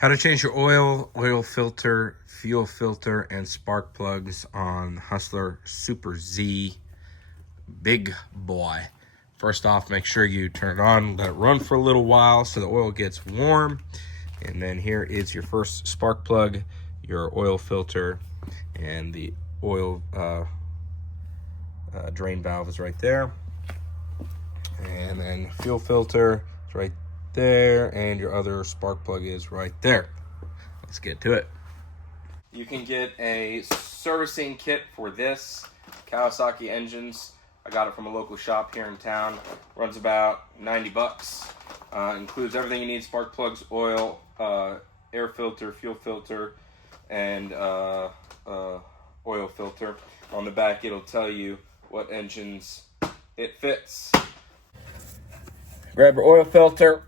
How to change your oil filter, fuel filter, and spark plugs on Hustler Super Z Big Boy. First off, make sure you turn it on, let it run for a little while so the oil gets warm. And then here is your first spark plug, your oil filter, and the oil drain valve is right there. And then fuel filter is right there, and your other spark plug is right there. Let's get to it. You can get a servicing kit for this Kawasaki engines. I got it from a local shop here in town. Runs about 90 bucks. Includes everything you need: spark plugs, oil, air filter, fuel filter, and oil filter. On the back it'll tell you what engines it fits. Grab your oil filter.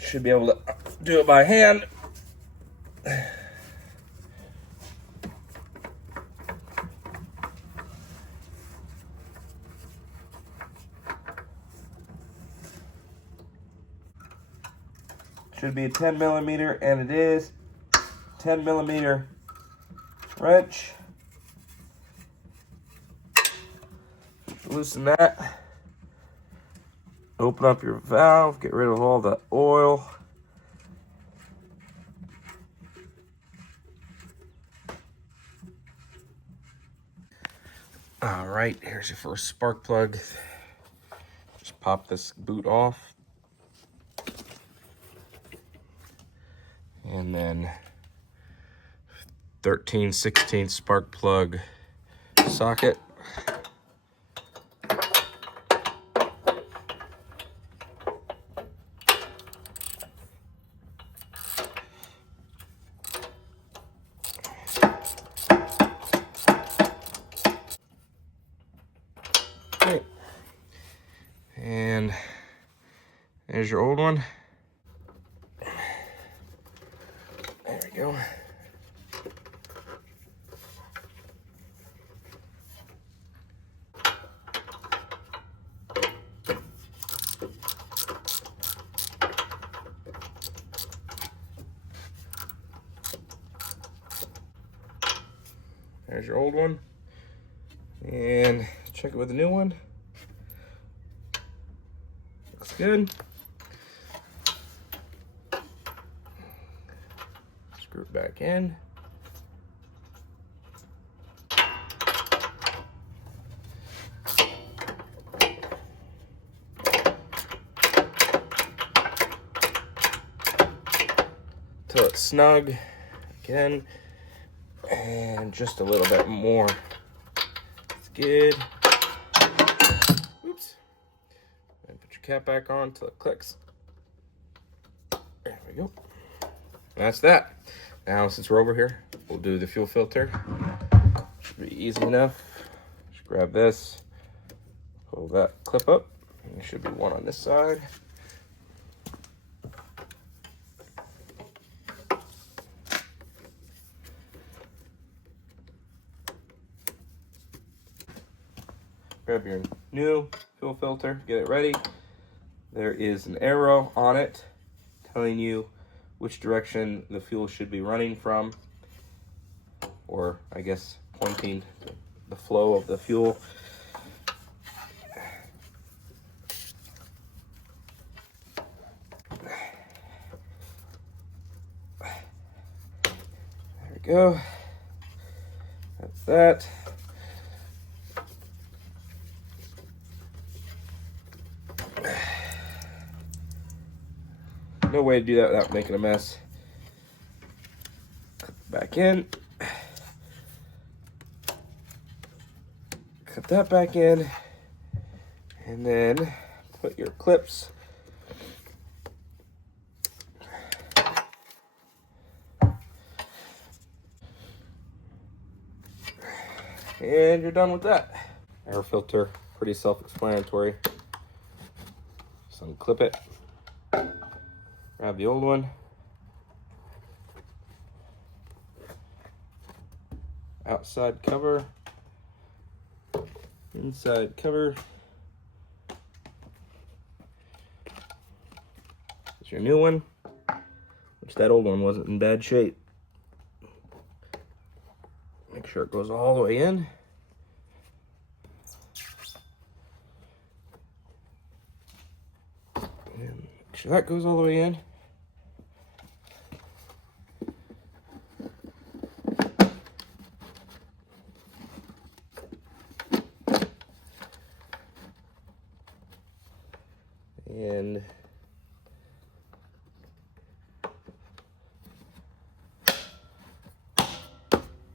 Should be able to do it by hand. Should be a 10 millimeter, and it is 10 millimeter wrench. Loosen that. Open up your valve, get rid of all the oil. All right, here's your first spark plug. Just pop this boot off. And then 13/16 spark plug socket. Okay. And there's your old one. There we go. There's your old one. And check it with the new one. Looks good. Screw it back in. Till it's snug again, and just a little bit more. It's good. Oops. And put your cap back on till it clicks. There we go. That's that. Now, since we're over here, we'll do the fuel filter. Should be easy enough. Just grab this, pull that clip up, and there should be one on this side. Grab your new fuel filter, get it ready. There is an arrow on it telling you which direction the fuel should be running from, or I guess pointing to the flow of the fuel. There we go. That's that. No way to do that without making a mess. Cut back in. Cut that back in. And then put your clips and you're done with that. Air filter, pretty self-explanatory. Just unclip it. Grab the old one. Outside cover. Inside cover. There's your new one. which that old one wasn't in bad shape. Make sure it goes all the way in. And make sure that goes all the way in. And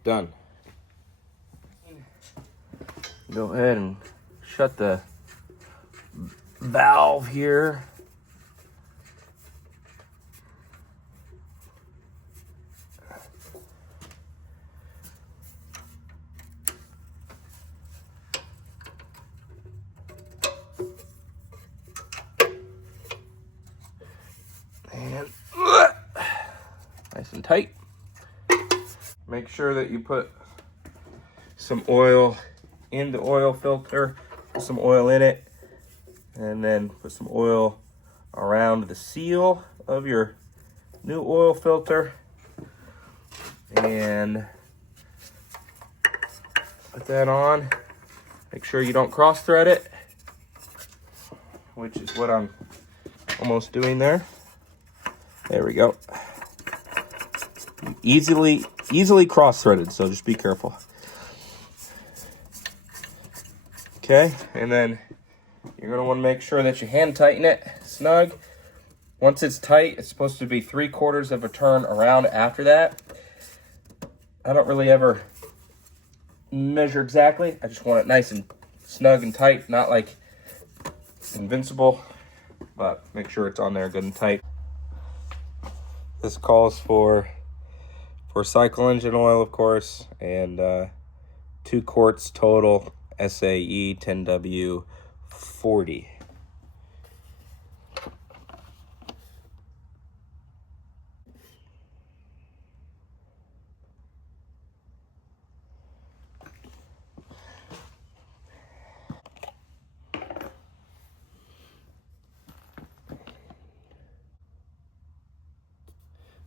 done. Go ahead and shut the valve here. And nice and tight. Make sure that you put some oil in the oil filter, put some oil in it, and then put some oil around the seal of your new oil filter. And put that on. Make sure you don't cross thread it, which is what I'm almost doing there. There we go. Easily cross-threaded, so just be careful. Okay, and then you're gonna want to make sure that you hand tighten it snug. Once it's tight, it's supposed to be 3/4 of a turn around after that. I don't really ever measure exactly. I just want it nice and snug and tight, not like invincible, but make sure it's on there good and tight. This calls for cycle engine oil, of course, and 2 quarts total SAE 10W40.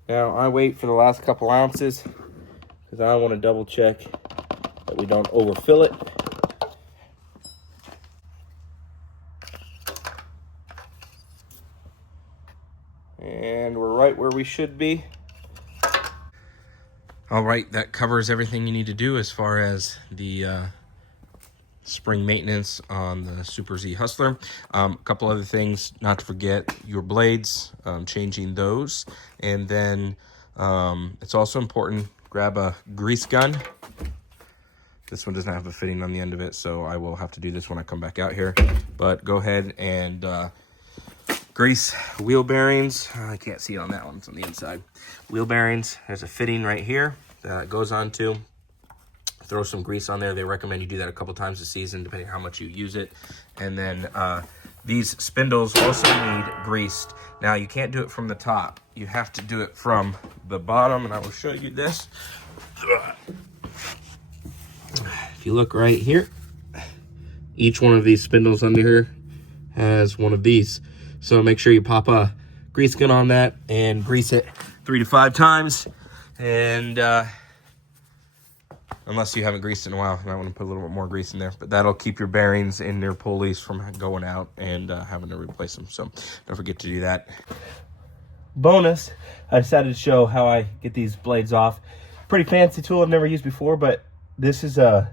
Now I wait for the last couple ounces because I want to double check that we don't overfill it. And we're right where we should be. All right, that covers everything you need to do as far as the spring maintenance on the Super Z Hustler. A couple other things not to forget: your blades, changing those. And then it's also important, grab a grease gun. This one doesn't have a fitting on the end of it, so I will have to do this when I come back out here. But go ahead and grease wheel bearings. I can't see it on that one, it's on the inside. Wheel bearings, there's a fitting right here that it goes onto. Throw some grease on there. They recommend you do that a couple times a season, depending on how much you use it. And then these spindles also need greased. Now, you can't do it from the top. You have to do it from the bottom, and I will show you this. If you look right here, each one of these spindles under here has one of these. So make sure you pop a grease gun on that and grease it 3 to 5 times. And unless you haven't greased it in a while, you might want to put a little bit more grease in there. But that'll keep your bearings and your pulleys from going out and having to replace them. So don't forget to do that. Bonus, I decided to show how I get these blades off. Pretty fancy tool I've never used before, but this is a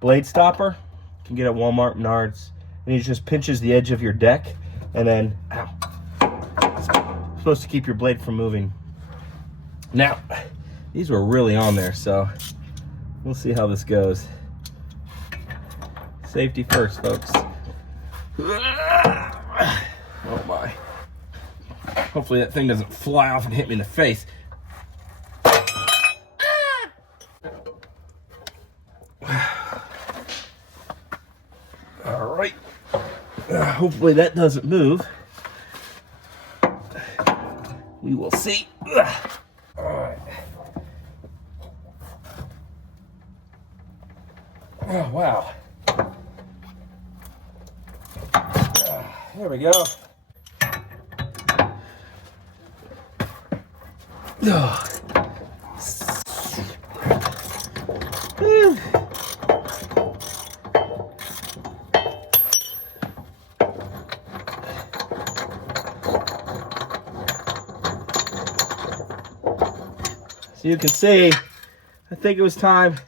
blade stopper. You can get it at Walmart, Menards. And it just pinches the edge of your deck. And then, ow, it's supposed to keep your blade from moving. Now, these were really on there, so we'll see how this goes. Safety first, folks. Oh my. Hopefully that thing doesn't fly off and hit me in the face. All right. Hopefully that doesn't move. We will see. All right. Oh, wow. There we go. So you can see, I think it was time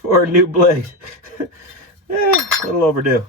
for a new blade. A little overdue.